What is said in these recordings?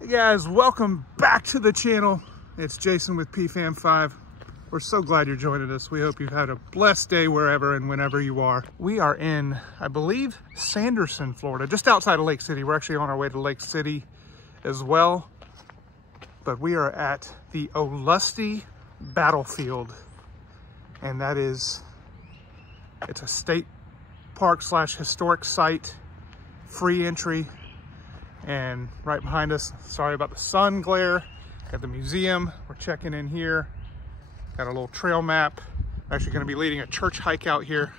Hey guys, welcome back to the channel. It's Jason with PFAM5. We're so glad you're joining us. We hope you've had a blessed day wherever and whenever you are. We are in, I believe, Sanderson, Florida, just outside of Lake City. We're actually on our way to Lake City as well. But we are at the Olustee battlefield. And that is, it's a state park / historic site, free entry. And right behind us, sorry about the sun glare, got the museum. We're checking in here. Got a little trail map. Actually going to be leading a church hike out here.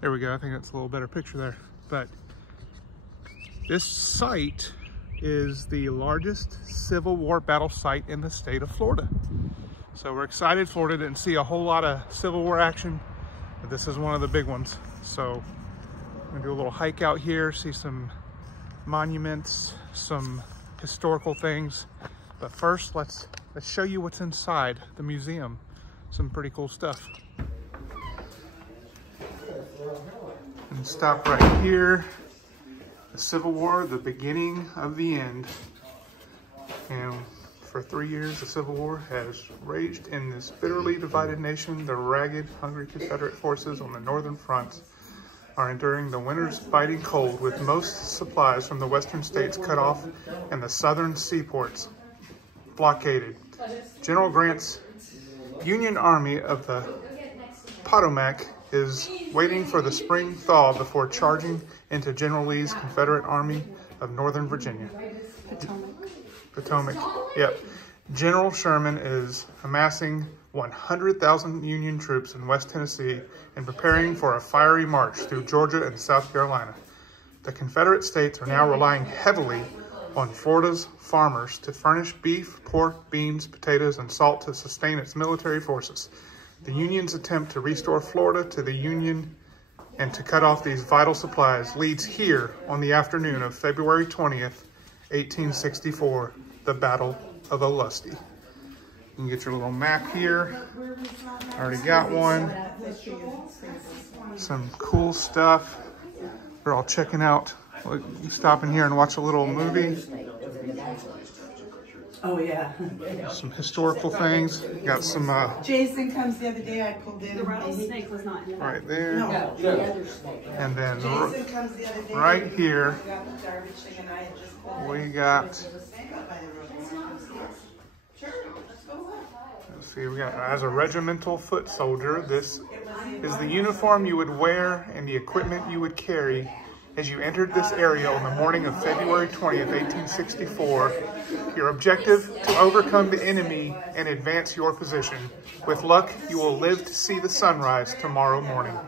There we go. I think that's a little better picture there. But this site is the largest Civil War battle site in the state of Florida. So we're excited. Florida didn't see a whole lot of Civil War action, but this is one of the big ones. So I'm going to do a little hike out here, see some monuments, some historical things. But first, let's show you what's inside the museum. Some pretty cool stuff. And stop right here. The Civil War, the beginning of the end. And for 3 years, the Civil War has raged in this bitterly divided nation. The ragged, hungry Confederate forces on the northern front are enduring the winter's biting cold, with most supplies from the western states cut off and the southern seaports blockaded. General Grant's Union Army of the Potomac is waiting for the spring thaw before charging into General Lee's Confederate Army of Northern Virginia. Potomac. Yep. General Sherman is amassing 100,000 Union troops in West Tennessee and preparing for a fiery march through Georgia and South Carolina. The Confederate states are now relying heavily on Florida's farmers to furnish beef, pork, beans, potatoes, and salt to sustain its military forces. The Union's attempt to restore Florida to the Union and to cut off these vital supplies leads here on the afternoon of February 20th, 1864, the Battle of Olustee. You can get your little map here. Already got one. Some cool stuff. We're all checking out. You stop in here and watch a little movie. Oh yeah. Some historical things. Got some. Jason comes the other day. I pulled in. The rattlesnake was not in right there. No, the other snake. And then Jason comes the other day. right here, We we got. Let's see, we got, as a regimental foot soldier, this is the uniform you would wear and the equipment you would carry as you entered this area on the morning of February 20th, 1864. Your objective, to overcome the enemy and advance your position. With luck, you will live to see the sunrise tomorrow morning.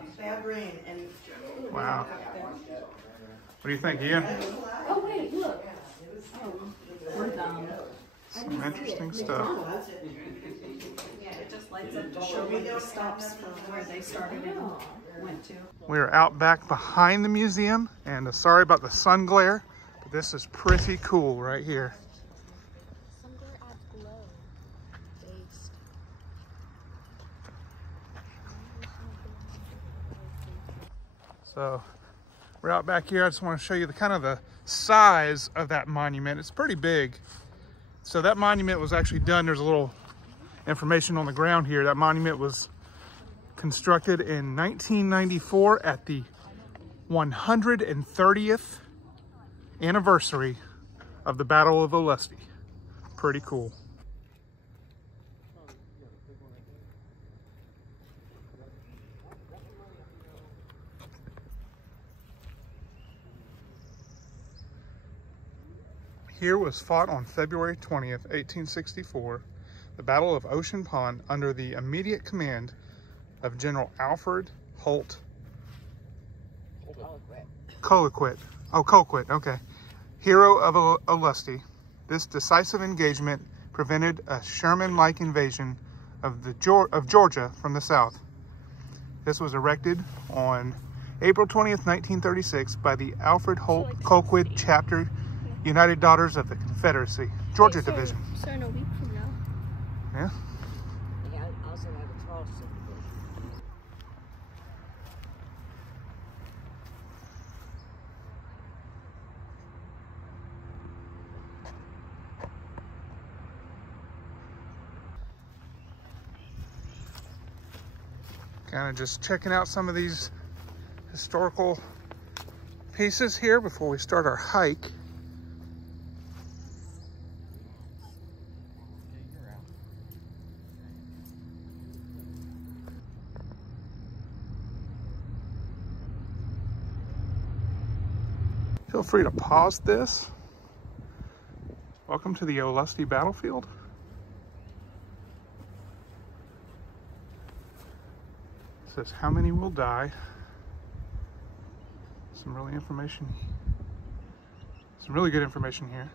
Wow. What do you think, Ian? Oh, wait, look. We're dumb. Some interesting stuff. Yeah, it just lights up to show you the stops for where they started and went to. We're out back behind the museum, and sorry about the sun glare, but this is pretty cool right here. So we're out back here. I just want to show you the kind of the size of that monument. It's pretty big. So that monument was actually done. There's a little information on the ground here. That monument was constructed in 1994 at the 130th anniversary of the Battle of Olustee. Pretty cool. Here was fought on February 20th, 1864, the Battle of Ocean Pond under the immediate command of General Alfred Holt Colquitt. Oh, Colquitt, okay. Hero of Olustee. This decisive engagement prevented a Sherman-like invasion of Georgia from the south. This was erected on April 20th, 1936 by the Alfred Holt Colquitt Chapter United Daughters of the Confederacy, Georgia Division. So in a week from now. Yeah. Yeah, I also have a Charleston. Kind of just checking out some of these historical pieces here before we start our hike. Feel free to pause this. Welcome to the Olustee battlefield. It says how many will die. Some really good information here.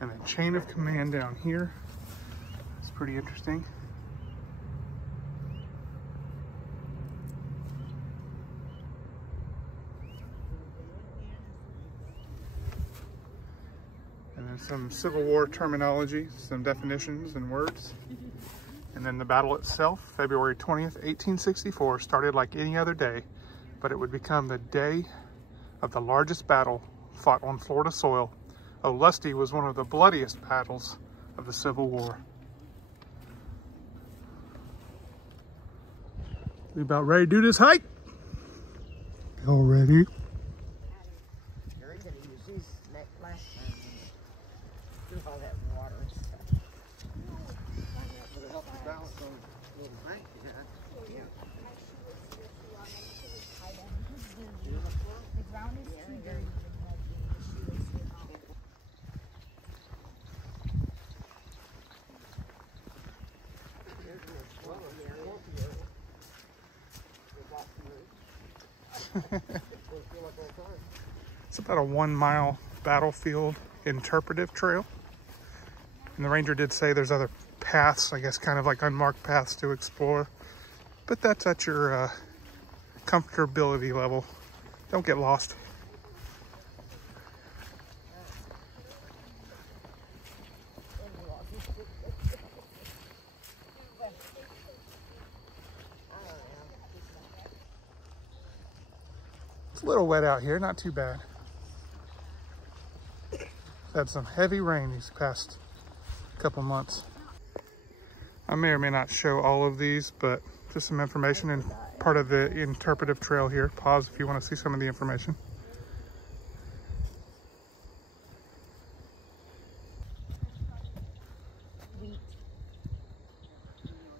And then chain of command down here. It's pretty interesting. And then some Civil War terminology, some definitions and words. And then the battle itself, February 20th, 1864, started like any other day, but it would become the day of the largest battle fought on Florida soil. Olustee was one of the bloodiest battles of the Civil War. We about ready to do this hike? Y'all ready? You're gonna use these last time. Do all that water and stuff. Will it help us balance on a little bank? Yeah. The ground is too dirty. It's about a 1 mile battlefield interpretive trail. And the ranger did say there's other paths, I guess kind of like unmarked paths to explore. But that's at your comfortability level. Don't get lost. It's a little wet out here, not too bad. Had some heavy rain these past couple months. I may or may not show all of these, but just some information and part of the interpretive trail here. Pause if you want to see some of the information.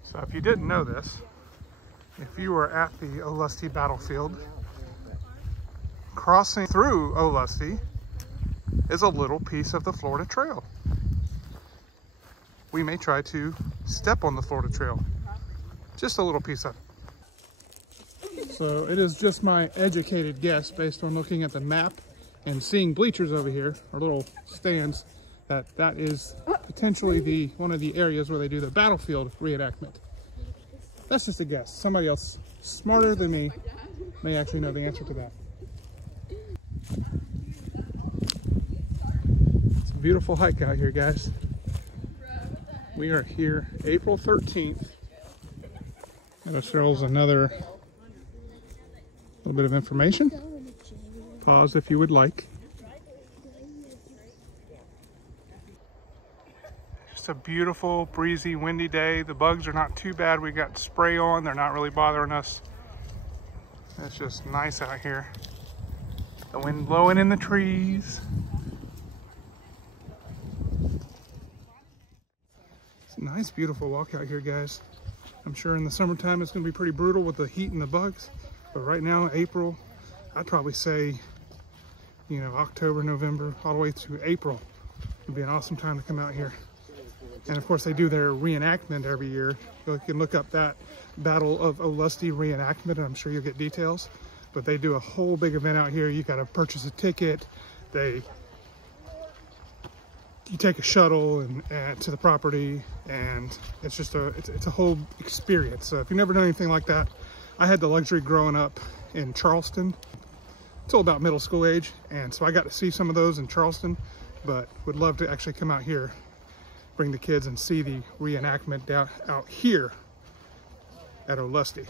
So if you didn't know this, if you were at the Olustee battlefield, crossing through Olustee is a little piece of the Florida Trail. We may try to step on the Florida Trail. Just a little piece of it. So it is just my educated guess based on looking at the map and seeing bleachers over here, or little stands, that is potentially one of the areas where they do the battlefield reenactment. That's just a guess. Somebody else smarter than me may actually know the answer to that. It's a beautiful hike out here, guys. We are here April 13th. And this shows another little bit of information. Pause if you would like. Just a beautiful, breezy, windy day. The bugs are not too bad. We got spray on. They're not really bothering us. It's just nice out here. The wind blowing in the trees. It's a nice, beautiful walk out here, guys. I'm sure in the summertime it's going to be pretty brutal with the heat and the bugs. But right now, April, I'd probably say, you know, October, November, all the way through April would be an awesome time to come out here. And of course, they do their reenactment every year. You can look up that Battle of Olustee reenactment, and I'm sure you'll get details. But they do a whole big event out here. You got to purchase a ticket. You take a shuttle and to the property, and it's just it's a whole experience. So if you've never done anything like that, I had the luxury growing up in Charleston until about middle school age, and so I got to see some of those in Charleston, but would love to actually come out here, bring the kids and see the reenactment out here at Olustee.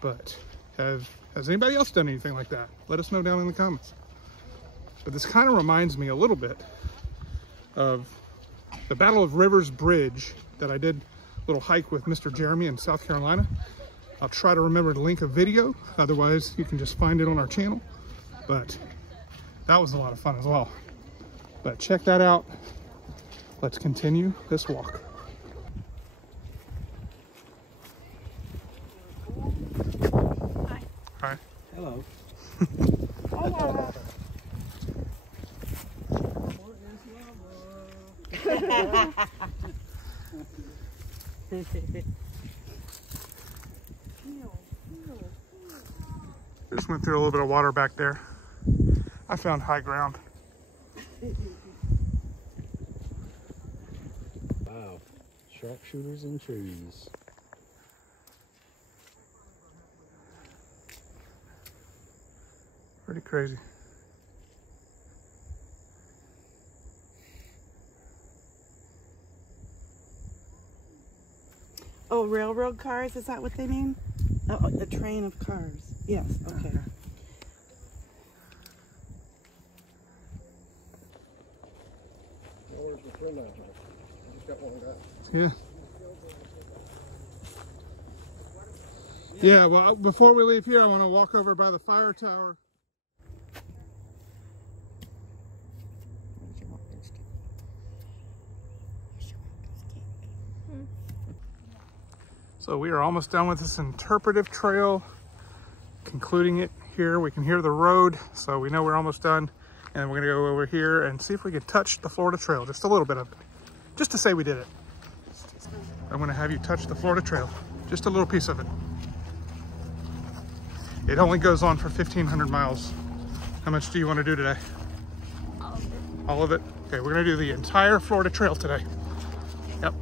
But has anybody else done anything like that? Let us know down in the comments. But this kind of reminds me a little bit of the Battle of Rivers Bridge that I did a little hike with Mr. Jeremy in South Carolina. I'll try to remember to link a video. Otherwise, you can just find it on our channel. But that was a lot of fun as well. But check that out. Let's continue this walk. Hi. Hi. Hello. Just went through a little bit of water back there. I found high ground. Wow. Sharpshooters in trees. Pretty crazy. Oh, railroad cars, is that what they mean? Oh, a train of cars. Yes, okay. Where's the friend out here? I just got one guy. Yeah. Yeah, well, before we leave here, I want to walk over by the fire tower. So we are almost done with this interpretive trail, concluding it here. We can hear the road, so we know we're almost done. And then we're gonna go over here and see if we can touch the Florida Trail, just a little bit of it, just to say we did it. I'm gonna have you touch the Florida Trail, just a little piece of it. It only goes on for 1,500 miles. How much do you want to do today? All of it. All of it? Okay, we're gonna do the entire Florida Trail today. Yep.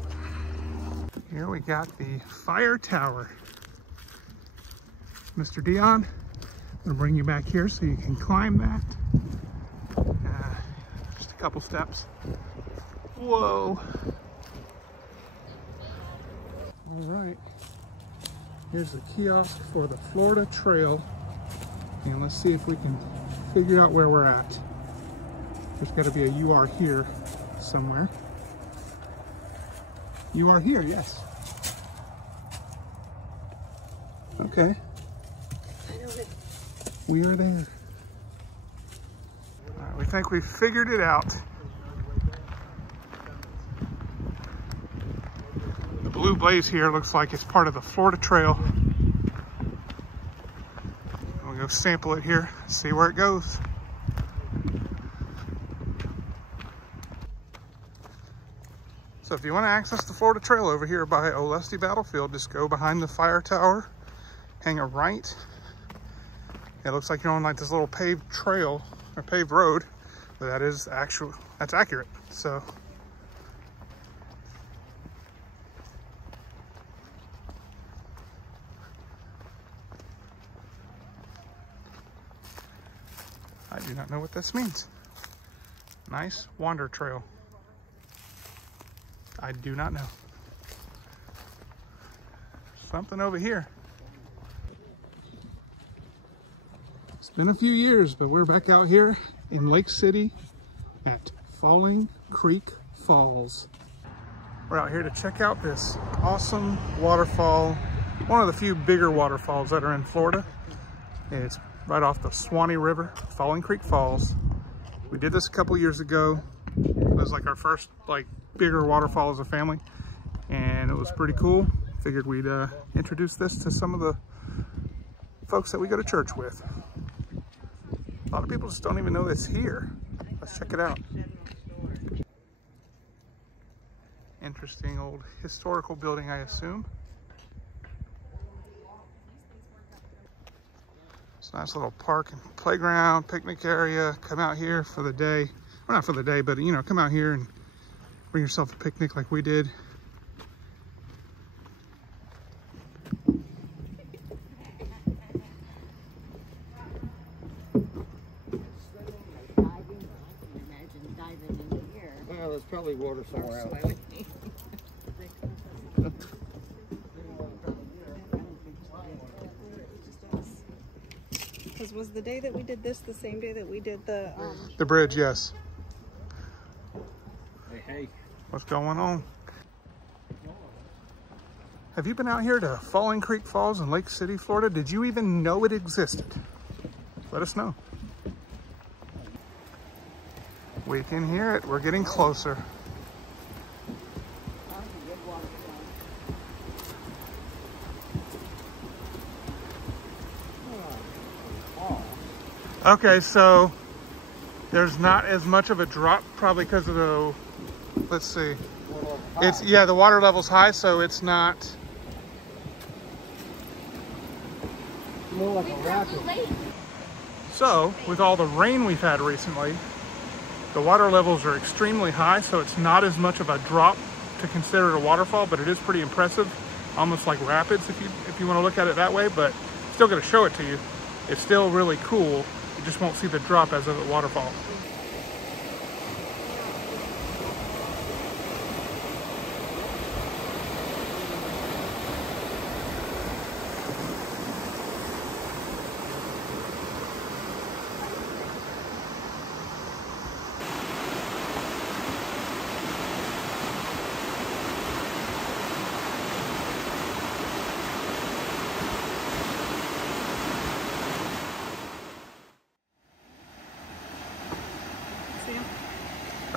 Here we got the fire tower. Mr. Dion, I'm gonna bring you back here so you can climb that. Just a couple steps. Whoa. All right. Here's the kiosk for the Florida Trail. And let's see if we can figure out where we're at. There's gotta be a "you are here" somewhere. You are here, yes. Okay. We are there. All right, we think we figured it out. The blue blaze here looks like it's part of the Florida Trail. We'll go sample it here, see where it goes. So if you want to access the Florida Trail over here by Olustee Battlefield, just go behind the fire tower, hang a right. It looks like you're on like this little paved trail or paved road, but that's accurate. So I do not know what this means. Nice wander trail. I do not know. Something over here. It's been a few years, but we're back out here in Lake City at Falling Creek Falls. We're out here to check out this awesome waterfall, one of the few bigger waterfalls that are in Florida. It's right off the Swanee River, Falling Creek Falls. We did this a couple years ago. It was like our first bigger waterfall as a family, and it was pretty cool. Figured we'd introduce this to some of the folks that we go to church with. A lot of people just don't even know it's here. Let's check it out. Interesting old historical building, I assume. It's a nice little park and playground, picnic area. Come out here for the day. Well, not for the day, but you know, come out here and bring yourself a picnic like we did. Well, there's probably water somewhere else. Because was the day that we did this the same day that we did the The bridge, yes. Hey, What's going on? Have you been out here to Falling Creek Falls in Lake City, Florida? Did you even know it existed? Let us know. We can hear it. We're getting closer. Okay, so there's not as much of a drop, probably because of the, let's see. It's, yeah, the water level's high, so it's not. More like a rapid. So, with all the rain we've had recently, the water levels are extremely high, so it's not as much of a drop to consider it a waterfall, but it is pretty impressive, almost like rapids if you want to look at it that way, but still going to show it to you. It's still really cool. You just won't see the drop as of a waterfall.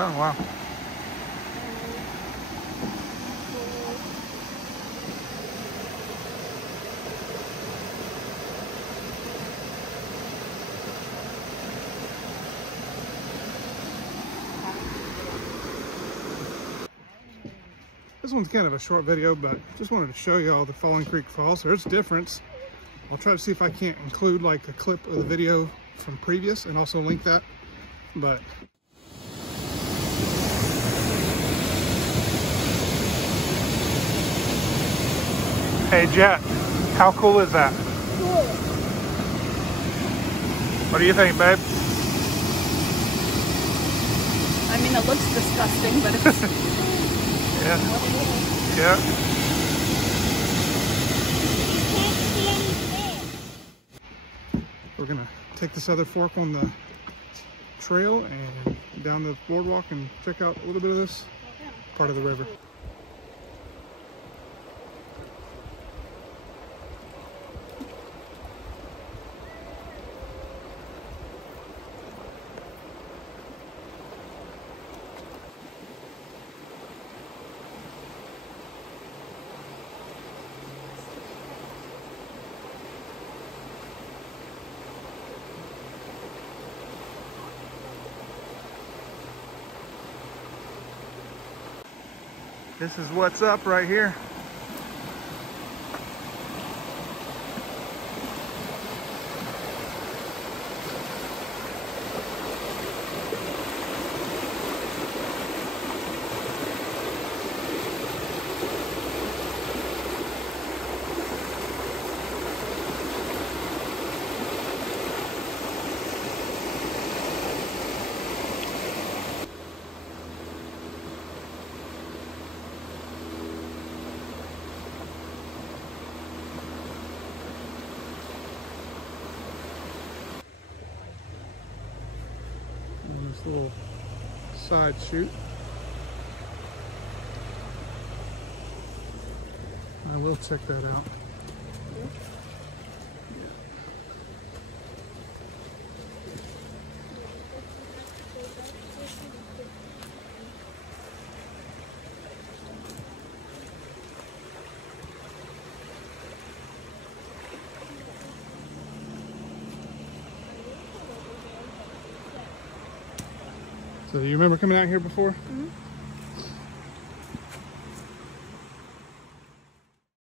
Oh, wow. This one's kind of a short video, but just wanted to show you all the Falling Creek Falls. There's a difference. I'll try to see if I can't include like a clip of the video from previous and also link that, but hey Jet, how cool is that? Cool. What do you think, babe? I mean, it looks disgusting, but it's Yeah. what it is. Yeah. We're gonna take this other fork on the trail and down the boardwalk and check out a little bit of this part of the river. This is what's up right here. This little side chute. I will check that out. So you remember coming out here before? Mm-hmm.